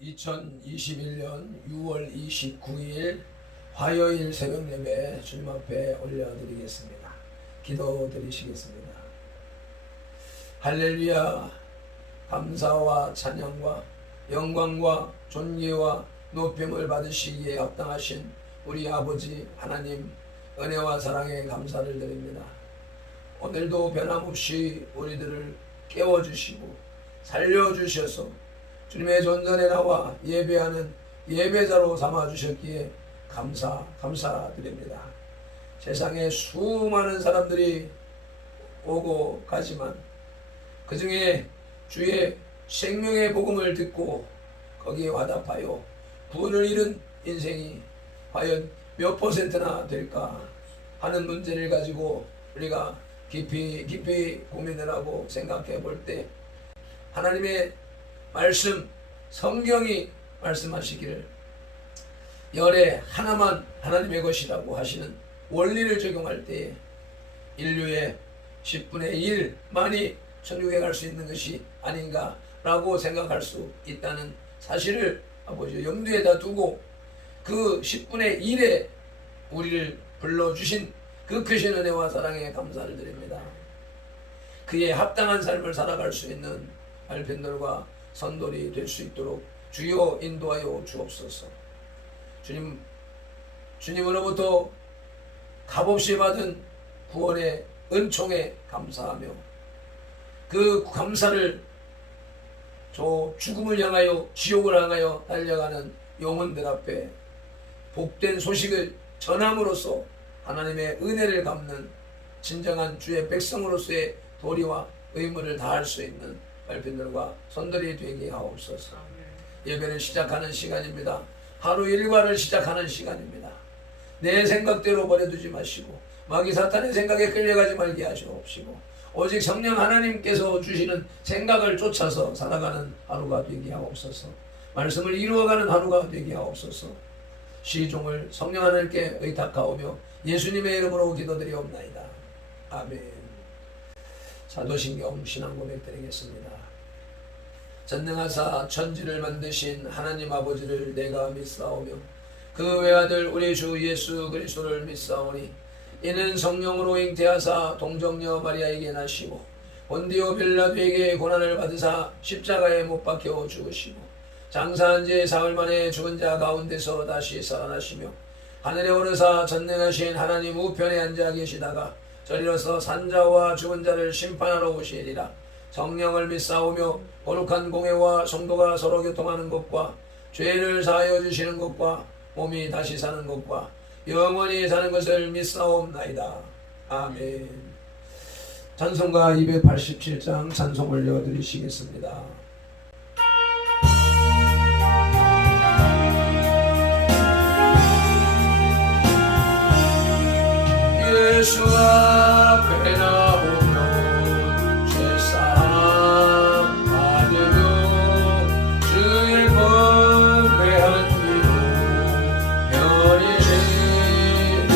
2021년 6월 29일 화요일 새벽 예배 주님 앞에 올려드리겠습니다. 기도드리시겠습니다. 할렐루야. 감사와 찬양과 영광과 존귀와 높임을 받으시기에 합당하신 우리 아버지 하나님, 은혜와 사랑에 감사를 드립니다. 오늘도 변함없이 우리들을 깨워주시고 살려주셔서 주님의 존전에 나와 예배하는 예배자로 삼아주셨기에 감사드립니다. 세상에 수많은 사람들이 오고 가지만 그 중에 주의 생명의 복음을 듣고 거기에 와답하여 구원을 잃은 인생이 과연 몇 퍼센트나 될까 하는 문제를 가지고 우리가 깊이 고민을 하고 생각해 볼 때 하나님의 말씀, 성경이 말씀하시기를 열의 하나만 하나님의 것이라고 하시는 원리를 적용할 때에 인류의 10분의 1만이 천국에 갈 수 있는 것이 아닌가라고 생각할 수 있다는 사실을 아버지 염두에다 두고 그 10분의 1에 우리를 불러주신 그 크신 은혜와 사랑에 감사를 드립니다. 그에 합당한 삶을 살아갈 수 있는 알펜들과 선돌이 될 수 있도록 주여 인도하여 주옵소서. 주님으로부터 값없이 받은 구원의 은총에 감사하며 그 감사를 저 죽음을 향하여 지옥을 향하여 달려가는 영혼들 앞에 복된 소식을 전함으로써 하나님의 은혜를 갚는 진정한 주의 백성으로서의 도리와 의무를 다할 수 있는 발편들과 선들이 되게 하옵소서. 예배를 시작하는 시간입니다. 하루 일과를 시작하는 시간입니다. 내 생각대로 버려두지 마시고 마귀 사탄의 생각에 끌려가지 말게 하시옵시고 오직 성령 하나님께서 주시는 생각을 쫓아서 살아가는 하루가 되게 하옵소서. 말씀을 이루어가는 하루가 되게 하옵소서. 시종을 성령 하나님께 의탁하오며 예수님의 이름으로 기도드리옵나이다. 아멘. 사도신경 신앙 고백 드리겠습니다. 전능하사 천지를 만드신 하나님 아버지를 내가 믿사오며 그 외아들 우리 주 예수 그리스도를 믿사오니 이는 성령으로 잉태하사 동정녀 마리아에게 나시고 본디오 빌라도에게 고난을 받으사 십자가에 못 박혀 죽으시고 장사한 지 사흘 만에 죽은 자 가운데서 다시 살아나시며 하늘에 오르사 전능하신 하나님 우편에 앉아 계시다가 저리로서 산자와 죽은 자를 심판하러 오시리라. 성령을 믿사오며 거룩한 공회와 성도가 서로 교통하는 것과 죄를 사하여 주시는 것과 몸이 다시 사는 것과 영원히 사는 것을 믿사옵나이다. 아멘. 찬송가 287장 찬송 올려드리시겠습니다. 예수 앞에 나오면 죄사함 받으며 주의 권배한 이로 편히 지리라.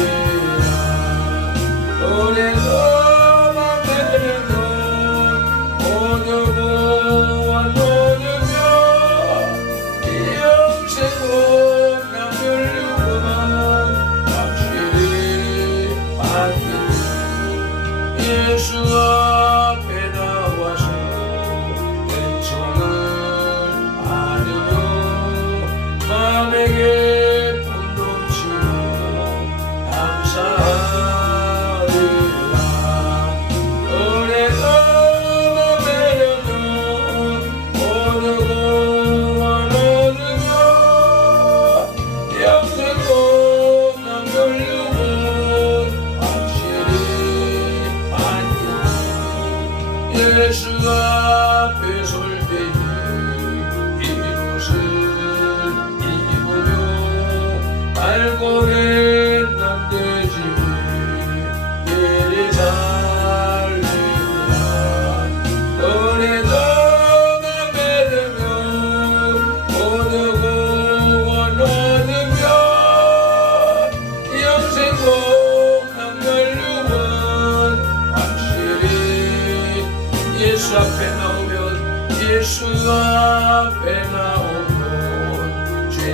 오랜 너만 되는 것 모두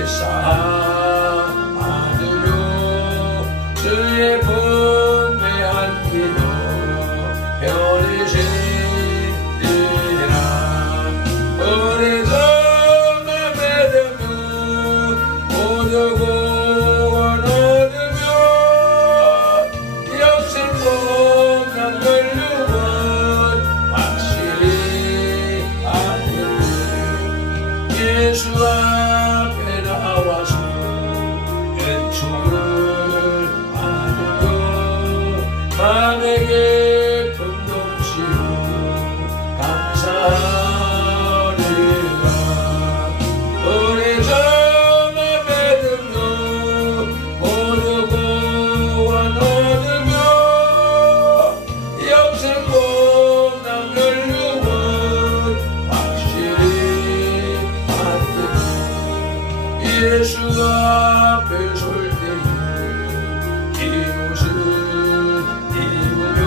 쌓아두며 주의 분배한 기도 편히시리라. 우리 정말 믿으며 모두 구원 얻으며 영생 복난 걸류원 확실히 알겠네. 예수 앞에 나와서 은총을 받으며 마음의 깊은 동시로 감사하리라. 우리 정말 믿으며 모두 구원 얻으며 영생 복난 걸류원 확실히 받겠네. 예수 앞에 설 때에 이 모습 입으며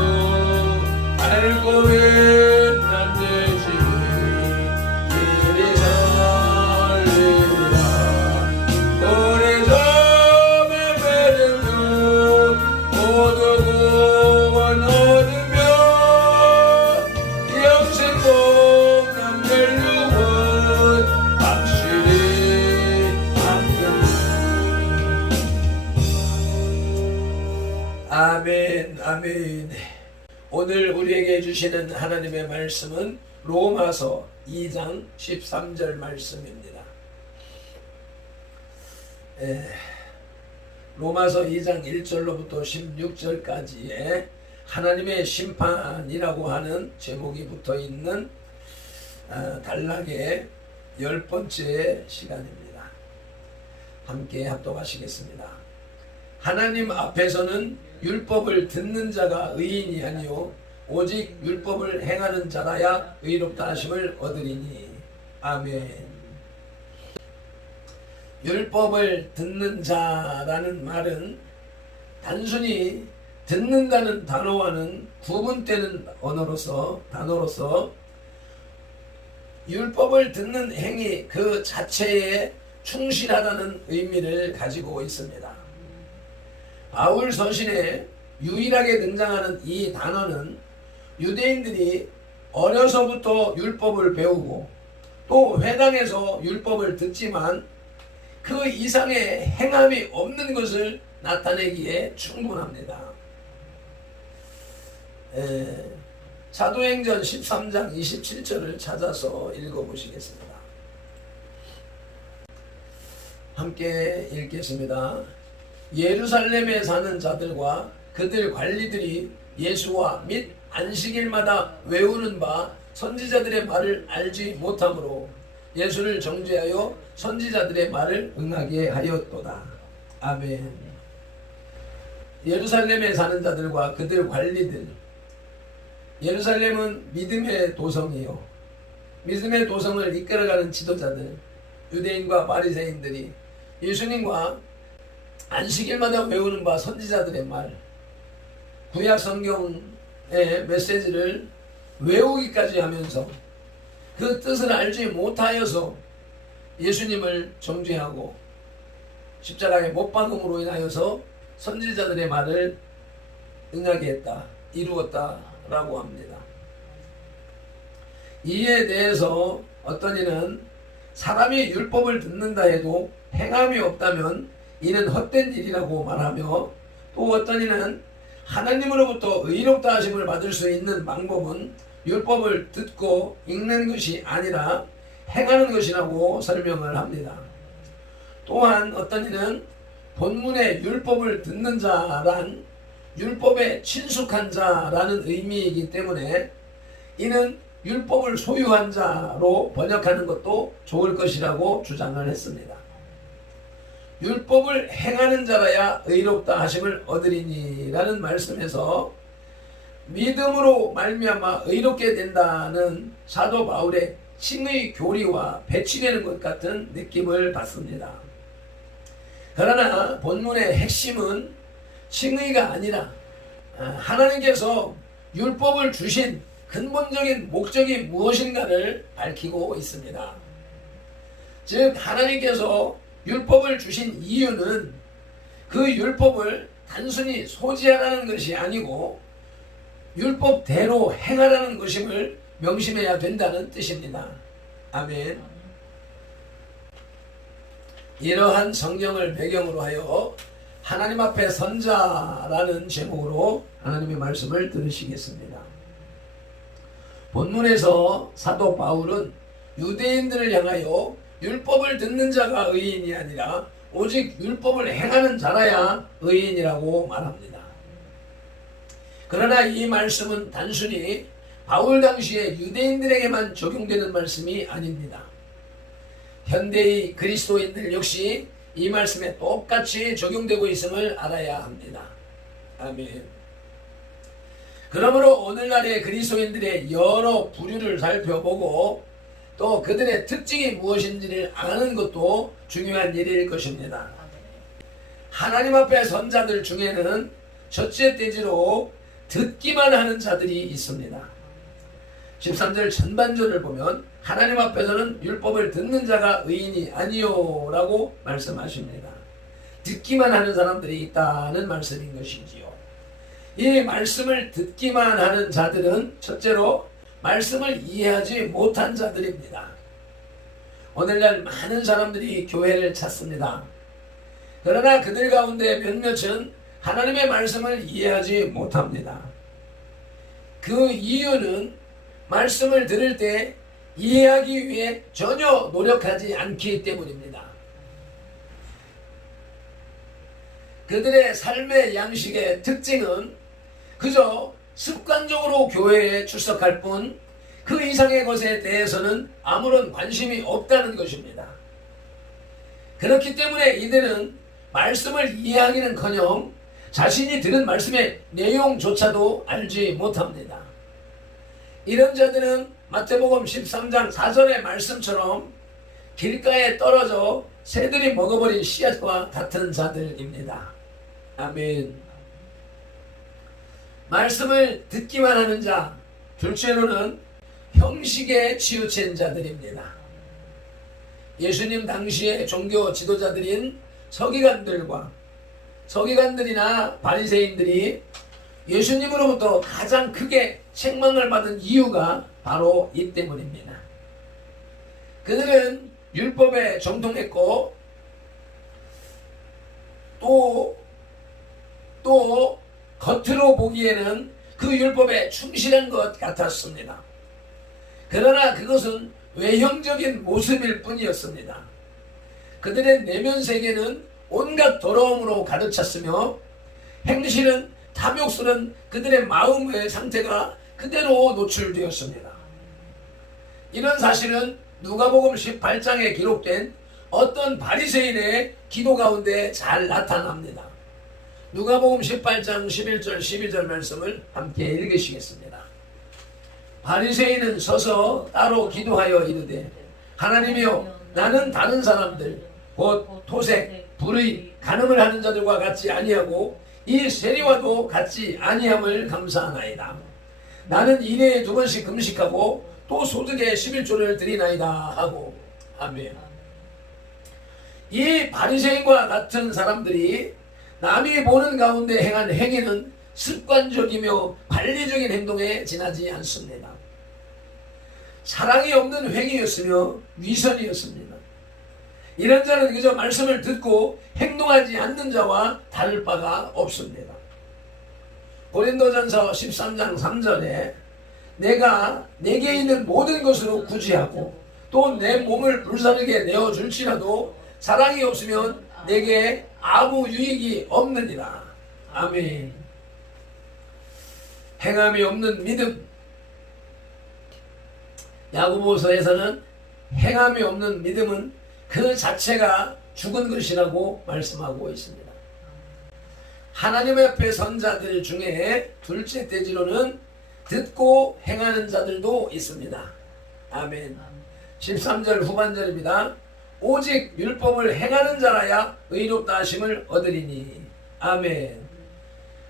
알고 있는 내 집에 길이 살리라. 우리 정말 믿으며 모두 구원 얻으며 영생 복난 걸류원 확실히 받겠네. 아멘, 아멘. 오늘 우리에게 주시는 하나님의 말씀은 로마서 2장 13절 말씀입니다. 로마서 2장 1절로부터 16절까지의 하나님의 심판이라고 하는 제목이 붙어 있는 단락의 10번째 시간입니다. 함께 합독하시겠습니다. 하나님 앞에서는 율법을 듣는 자가 의인이 아니요 오직 율법을 행하는 자라야 의롭다 하심을 얻으리니. 아멘. 율법을 듣는 자라는 말은 단순히 듣는다는 단어와는 구분되는 단어로서 율법을 듣는 행위 그 자체에 충실하다는 의미를 가지고 있습니다. 바울 서신에 유일하게 등장하는 이 단어는 유대인들이 어려서부터 율법을 배우고 또 회당에서 율법을 듣지만 그 이상의 행함이 없는 것을 나타내기에 충분합니다. 사도행전 13장 27절을 찾아서 읽어보시겠습니다. 함께 읽겠습니다. 예루살렘에 사는 자들과 그들 관리들이 예수와 및 안식일마다 외우는 바 선지자들의 말을 알지 못하므로 예수를 정죄하여 선지자들의 말을 응하게 하였도다. 아멘. 예루살렘에 사는 자들과 그들 관리들. 예루살렘은 믿음의 도성이요, 믿음의 도성을 이끌어가는 지도자들, 유대인과 바리새인들이 예수님과 안식일마다 외우는 바 선지자들의 말, 구약 성경의 메시지를 외우기까지 하면서 그 뜻을 알지 못하여서 예수님을 정죄하고 십자가에 못 박음으로 인하여서 선지자들의 말을 응하게 했다, 이루었다라고 합니다. 이에 대해서 어떤 이는 사람이 율법을 듣는다 해도 행함이 없다면 이는 헛된 일이라고 말하며, 또 어떤 이는 하나님으로부터 의롭다 하심을 받을 수 있는 방법은 율법을 듣고 읽는 것이 아니라 행하는 것이라고 설명을 합니다. 또한 어떤 이는 본문의 율법을 듣는 자란 율법에 친숙한 자라는 의미이기 때문에 이는 율법을 소유한 자로 번역하는 것도 좋을 것이라고 주장을 했습니다. 율법을 행하는 자라야 의롭다 하심을 얻으리니라는 말씀에서 믿음으로 말미암아 의롭게 된다는 사도 바울의 칭의 교리와 배치되는 것 같은 느낌을 받습니다. 그러나 본문의 핵심은 칭의가 아니라 하나님께서 율법을 주신 근본적인 목적이 무엇인가를 밝히고 있습니다. 즉 하나님께서 율법을 주신 이유는 그 율법을 단순히 소지하라는 것이 아니고 율법대로 행하라는 것임을 명심해야 된다는 뜻입니다. 아멘. 이러한 성경을 배경으로 하여 하나님 앞에 선자라는 제목으로 하나님의 말씀을 들으시겠습니다. 본문에서 사도 바울은 유대인들을 향하여 율법을 듣는 자가 의인이 아니라 오직 율법을 행하는 자라야 의인이라고 말합니다. 그러나 이 말씀은 단순히 바울 당시에 유대인들에게만 적용되는 말씀이 아닙니다. 현대의 그리스도인들 역시 이 말씀에 똑같이 적용되고 있음을 알아야 합니다. 아멘. 그러므로 오늘날의 그리스도인들의 여러 부류를 살펴보고 또 그들의 특징이 무엇인지를 아는 것도 중요한 일일 것입니다. 하나님 앞에 선자들 중에는 첫째 대지로 듣기만 하는 자들이 있습니다. 13절 전반절을 보면 하나님 앞에서는 율법을 듣는 자가 의인이 아니요 라고 말씀하십니다. 듣기만 하는 사람들이 있다는 말씀인 것이지요. 이 말씀을 듣기만 하는 자들은 첫째로 말씀을 이해하지 못한 자들입니다. 오늘날 많은 사람들이 교회를 찾습니다. 그러나 그들 가운데 몇몇은 하나님의 말씀을 이해하지 못합니다. 그 이유는 말씀을 들을 때 이해하기 위해 전혀 노력하지 않기 때문입니다. 그들의 삶의 양식의 특징은 그저 습관적으로 교회에 출석할 뿐 그 이상의 것에 대해서는 아무런 관심이 없다는 것입니다. 그렇기 때문에 이들은 말씀을 이해하기는커녕 자신이 들은 말씀의 내용조차도 알지 못합니다. 이런 자들은 마태복음 13장 4절의 말씀처럼 길가에 떨어져 새들이 먹어버린 씨앗과 같은 자들입니다. 아멘. 말씀을 듣기만 하는 자, 둘째로는 형식에 치우친 자들입니다. 예수님 당시의 종교 지도자들인 서기관들이나 바리새인들이 예수님으로부터 가장 크게 책망을 받은 이유가 바로 이 때문입니다. 그들은 율법에 정통했고 또 겉으로 보기에는 그 율법에 충실한 것 같았습니다. 그러나 그것은 외형적인 모습일 뿐이었습니다. 그들의 내면 세계는 온갖 더러움으로 가득 찼으며 행실은 탐욕스러운 그들의 마음의 상태가 그대로 노출되었습니다. 이런 사실은 누가복음 18장에 기록된 어떤 바리새인의 기도 가운데 잘 나타납니다. 누가복음 18장 11절 12절 말씀을 함께 읽으시겠습니다. 바리새인은 서서 따로 기도하여 이르되 하나님이여 나는 다른 사람들 곧 토색, 불의, 간음을 하는 자들과 같지 아니하고 이 세리와도 같지 아니함을 감사하나이다. 나는 일회에 2번씩 금식하고 또 소득의 11조를 드리나이다 하고. 아멘. 이 바리새인과 같은 사람들이 남이 보는 가운데 행한 행위는 습관적이며 관리적인 행동에 지나지 않습니다. 사랑이 없는 행위였으며 위선이었습니다. 이런 자는 그저 말씀을 듣고 행동하지 않는 자와 다를 바가 없습니다. 고린도전서 13장 3절에 내가 내게 있는 모든 것으로 구제하고 또 내 몸을 불사르게 내어줄지라도 사랑이 없으면 내게 아무 유익이 없느니라. 아멘. 행함이 없는 믿음. 야고보서에서는 행함이 없는 믿음은 그 자체가 죽은 것이라고 말씀하고 있습니다. 하나님 앞에 선 자들 중에 둘째 대지로는 듣고 행하는 자들도 있습니다. 아멘. 13절 후반절입니다. 오직 율법을 행하는 자라야 의롭다 하심을 얻으리니. 아멘.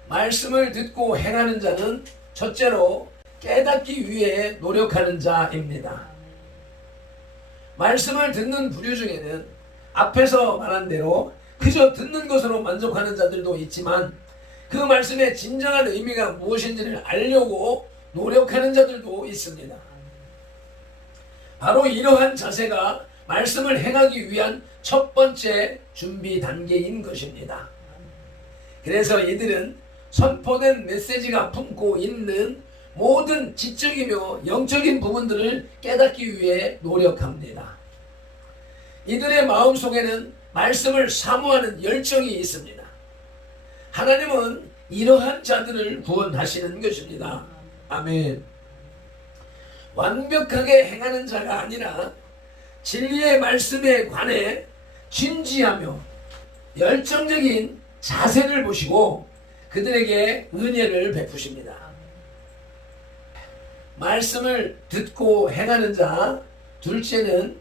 말씀을 듣고 행하는 자는 첫째로 깨닫기 위해 노력하는 자입니다. 말씀을 듣는 부류 중에는 앞에서 말한 대로 그저 듣는 것으로 만족하는 자들도 있지만 그 말씀의 진정한 의미가 무엇인지를 알려고 노력하는 자들도 있습니다. 바로 이러한 자세가 말씀을 행하기 위한 첫 번째 준비 단계인 것입니다. 그래서 이들은 선포된 메시지가 품고 있는 모든 지적이며 영적인 부분들을 깨닫기 위해 노력합니다. 이들의 마음속에는 말씀을 사모하는 열정이 있습니다. 하나님은 이러한 자들을 구원하시는 것입니다. 아멘. 완벽하게 행하는 자가 아니라 진리의 말씀에 관해 진지하며 열정적인 자세를 보시고 그들에게 은혜를 베푸십니다. 말씀을 듣고 행하는 자, 둘째는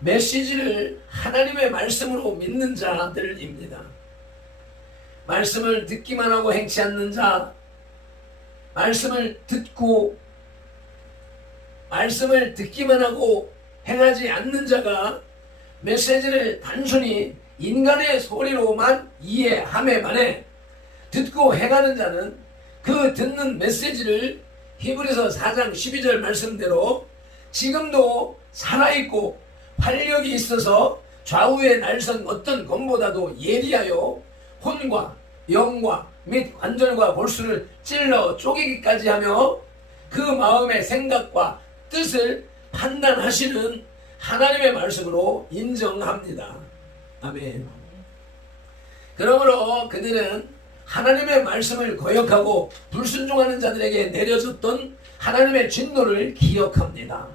메시지를 하나님의 말씀으로 믿는 자들입니다. 말씀을 듣기만 하고 행치 않는 자, 말씀을 듣기만 하고 행하지 않는 자가 메시지를 단순히 인간의 소리로만 이해함에 반해 듣고 행하는 자는 그 듣는 메시지를 히브리서 4장 12절 말씀대로 지금도 살아있고 활력이 있어서 좌우에 날선 어떤 검보다도 예리하여 혼과 영과 및 관절과 골수를 찔러 쪼개기까지 하며 그 마음의 생각과 뜻을 판단하시는 하나님의 말씀으로 인정합니다. 아멘. 그러므로 그들은 하나님의 말씀을 거역하고 불순종하는 자들에게 내려졌던 하나님의 진노를 기억합니다.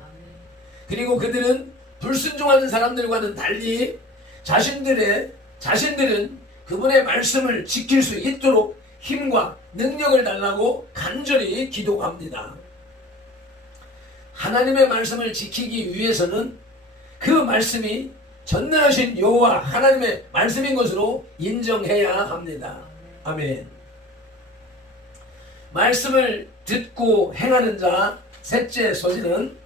그리고 그들은 불순종하는 사람들과는 달리 자신들은 그분의 말씀을 지킬 수 있도록 힘과 능력을 달라고 간절히 기도합니다. 하나님의 말씀을 지키기 위해서는 그 말씀이 전능하신 여호와 하나님의 말씀인 것으로 인정해야 합니다. 아멘. 말씀을 듣고 행하는 자, 셋째 소지는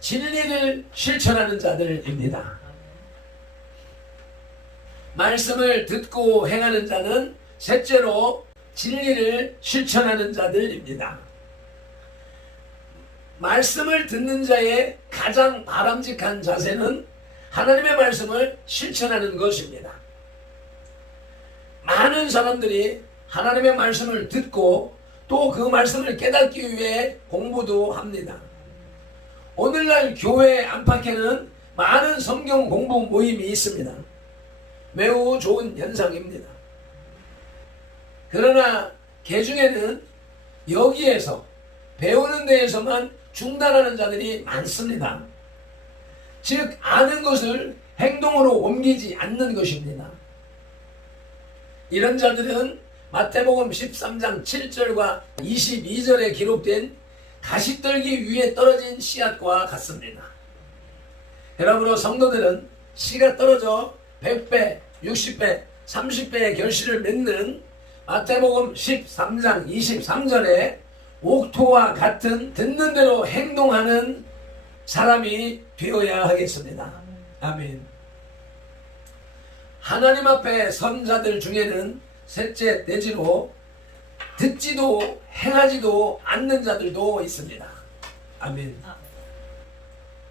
진리를 실천하는 자들입니다. 말씀을 듣고 행하는 자는 셋째로 진리를 실천하는 자들입니다. 말씀을 듣는 자의 가장 바람직한 자세는 하나님의 말씀을 실천하는 것입니다. 많은 사람들이 하나님의 말씀을 듣고 또 그 말씀을 깨닫기 위해 공부도 합니다. 오늘날 교회 안팎에는 많은 성경 공부 모임이 있습니다. 매우 좋은 현상입니다. 그러나 개중에는 여기에서 배우는 데에서만 중단하는 자들이 많습니다. 즉 아는 것을 행동으로 옮기지 않는 것입니다. 이런 자들은 마태복음 13장 7절과 22절에 기록된 가시떨기 위에 떨어진 씨앗과 같습니다. 그러므로 성도들은 씨가 떨어져 100배, 60배, 30배의 결실을 맺는 마태복음 13장 23절에 옥토와 같은 듣는 대로 행동하는 사람이 되어야 하겠습니다. 아멘. 하나님 앞에 선 자들 중에는 셋째 내지로 듣지도 행하지도 않는 자들도 있습니다. 아멘.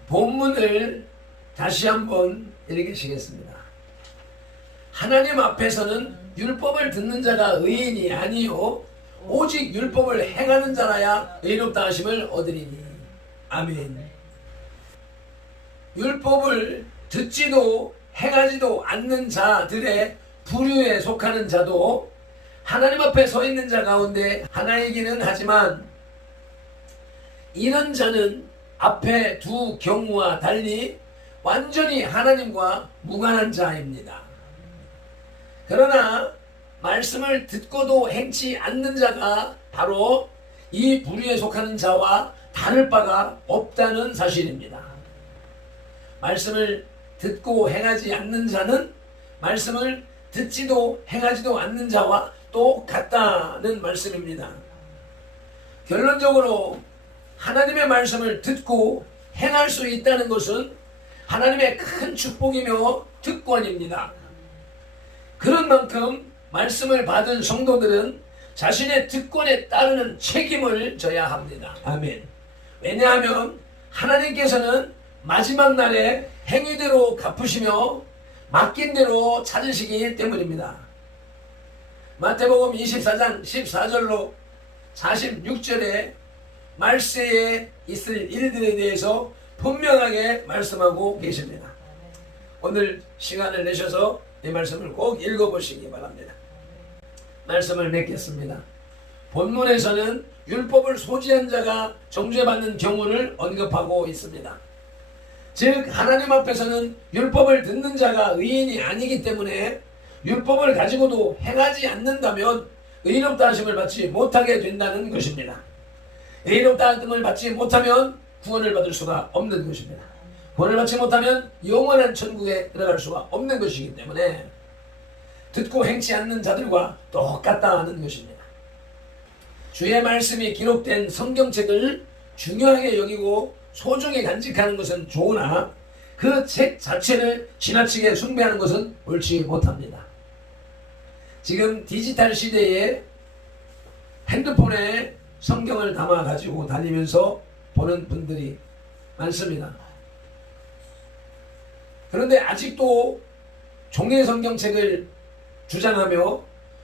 본문을 다시 한번 읽으시겠습니다. 하나님 앞에서는 율법을 듣는 자가 의인이 아니요 오직 율법을 행하는 자라야 의롭다 하심을 얻으리니. 아멘. 율법을 듣지도 행하지도 않는 자들의 부류에 속하는 자도 하나님 앞에 서 있는 자 가운데 하나이기는 하지만 이런 자는 앞에 두 경우와 달리 완전히 하나님과 무관한 자입니다. 그러나 말씀을 듣고도 행치 않는 자가 바로 이 부류에 속하는 자와 다를 바가 없다는 사실입니다. 말씀을 듣고 행하지 않는 자는 말씀을 듣지도 행하지도 않는 자와 똑같다는 말씀입니다. 결론적으로 하나님의 말씀을 듣고 행할 수 있다는 것은 하나님의 큰 축복이며 특권입니다. 그런 만큼 말씀을 받은 성도들은 자신의 특권에 따르는 책임을 져야 합니다. 아멘. 왜냐하면 하나님께서는 마지막 날에 행위대로 갚으시며 맡긴 대로 찾으시기 때문입니다. 마태복음 24장 14절로 46절에 말세에 있을 일들에 대해서 분명하게 말씀하고 계십니다. 오늘 시간을 내셔서 이 말씀을 꼭 읽어보시기 바랍니다. 말씀을 맺겠습니다. 본문에서는 율법을 소지한 자가 정죄받는 경우를 언급하고 있습니다. 즉 하나님 앞에서는 율법을 듣는 자가 의인이 아니기 때문에 율법을 가지고도 행하지 않는다면 의롭다 하심을 받지 못하게 된다는 것입니다. 의롭다 하심을 받지 못하면 구원을 받을 수가 없는 것입니다. 구원을 받지 못하면 영원한 천국에 들어갈 수가 없는 것이기 때문에 듣고 행치 않는 자들과 똑같다는 것입니다. 주의 말씀이 기록된 성경책을 중요하게 여기고 소중히 간직하는 것은 좋으나 그 책 자체를 지나치게 숭배하는 것은 옳지 못합니다. 지금 디지털 시대에 핸드폰에 성경을 담아 가지고 다니면서 보는 분들이 많습니다. 그런데 아직도 종이 성경책을 주장하며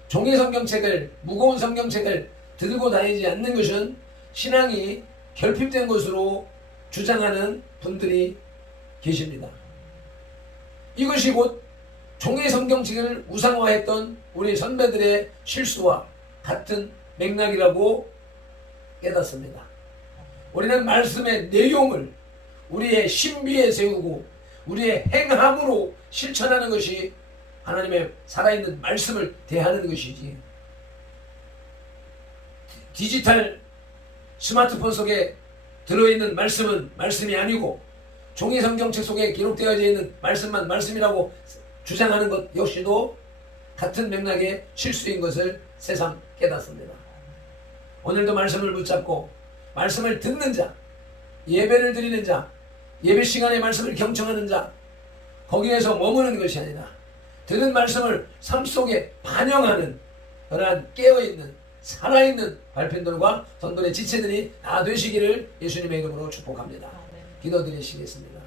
종이 성경책을, 무거운 성경책을 들고 다니지 않는 것은 신앙이 결핍된 것으로 주장하는 분들이 계십니다. 이것이 곧 종이 성경책을 우상화했던 우리 선배들의 실수와 같은 맥락이라고 깨닫습니다. 우리는 말씀의 내용을 우리의 신비에 세우고 우리의 행함으로 실천하는 것이 하나님의 살아있는 말씀을 대하는 것이지, 디지털 스마트폰 속에 들어있는 말씀은 말씀이 아니고 종이 성경책 속에 기록되어 있는 말씀만 말씀이라고 주장하는 것 역시도 같은 맥락의 실수인 것을 새삼 깨닫습니다. 오늘도 말씀을 붙잡고 말씀을 듣는 자, 예배를 드리는 자, 예배 시간에 말씀을 경청하는 자, 거기에서 머무는 것이 아니라 들은 말씀을 삶 속에 반영하는 그러한 깨어있는 살아있는 발편들과 성도의 지체들이 다 되시기를 예수님의 이름으로 축복합니다. 기도드리시겠습니다.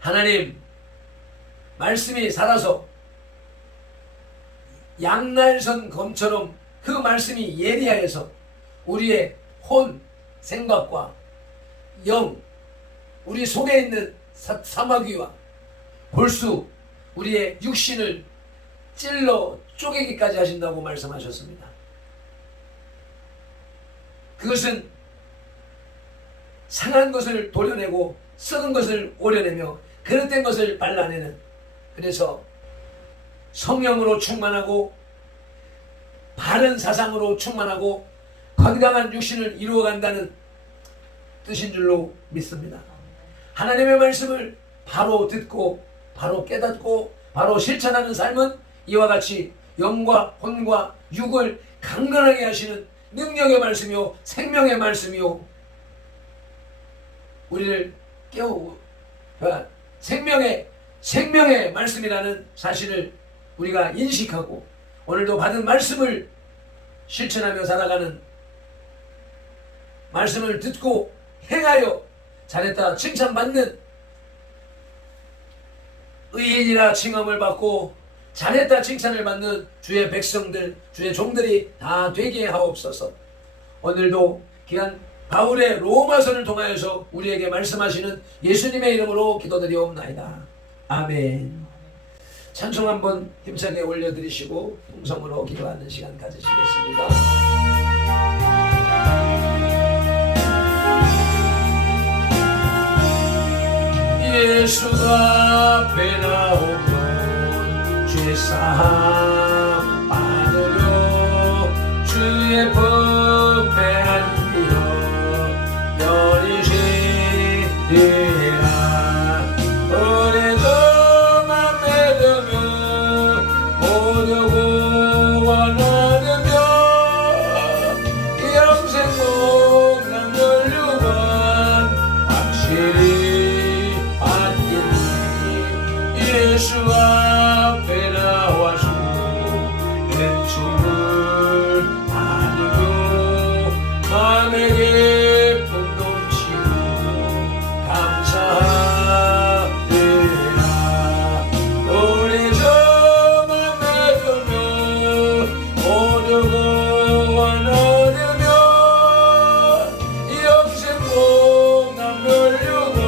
하나님, 말씀이 살아서 양날선 검처럼 그 말씀이 예리하여서 우리의 혼, 생각과 영, 우리 속에 있는 사마귀와 골수, 우리의 육신을 찔러 쪼개기까지 하신다고 말씀하셨습니다. 그것은 상한 것을 도려내고 썩은 것을 오려내며 그릇된 것을 발라내는, 그래서 성령으로 충만하고 바른 사상으로 충만하고 건강한 육신을 이루어간다는 뜻인 줄로 믿습니다. 하나님의 말씀을 바로 듣고 바로 깨닫고 바로 실천하는 삶은 이와 같이 영과 혼과 육을 강건하게 하시는 능력의 말씀이요 생명의 말씀이요 우리를 깨우고 생명의 말씀이라는 사실을 우리가 인식하고 오늘도 받은 말씀을 실천하며 살아가는, 말씀을 듣고 행하여 잘했다 칭찬받는 의인이라 칭함을 받고 잘했다 칭찬을 받는 주의 백성들, 주의 종들이 다 되게 하옵소서. 오늘도 귀한 바울의 로마서를 통하여서 우리에게 말씀하시는 예수님의 이름으로 기도드리옵나이다. 아멘. 찬송 한번 힘차게 올려드리시고 통성으로 기도하는 시간 가지시겠습니다. 예수가 앞에 나오면 죄사함 받으려 주의 법에 앉으려 열이시리라. 오래도만 믿으며 오려고 원하며 영생 목랑 연류관 확실히 예수 앞에 나와서 은총을 받으며 마음의 기쁨 넘치고 감사하리라. 우리 저만 믿으며 모두 구원 얻으며 영생 복남 멸류관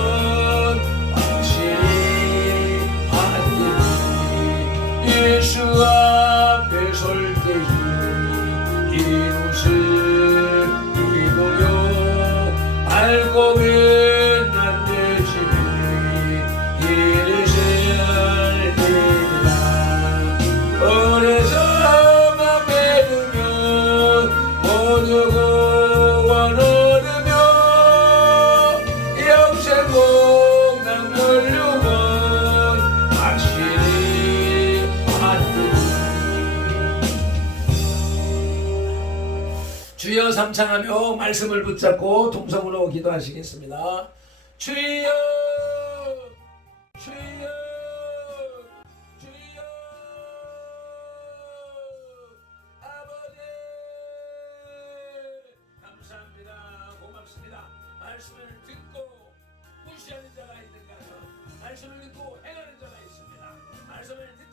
확실히 받으리. 예수 앞에 설 때에 이웃을 이보며 알고 빛난 내 집에 이르실리라. 오래전만 믿으면 모두 구원 얻으며 영생 복남 멸류관 확실히 받으리. 주여 삼창하며 말씀을 붙잡고 동성으로 기도하시겠습니다. 주여 주여 주여 아버지 감사합니다. 고맙습니다. 말씀을 듣고 무시하는 자가 있는가 하면 말씀을 듣고 행하는 자가 있습니다. 말씀을 듣고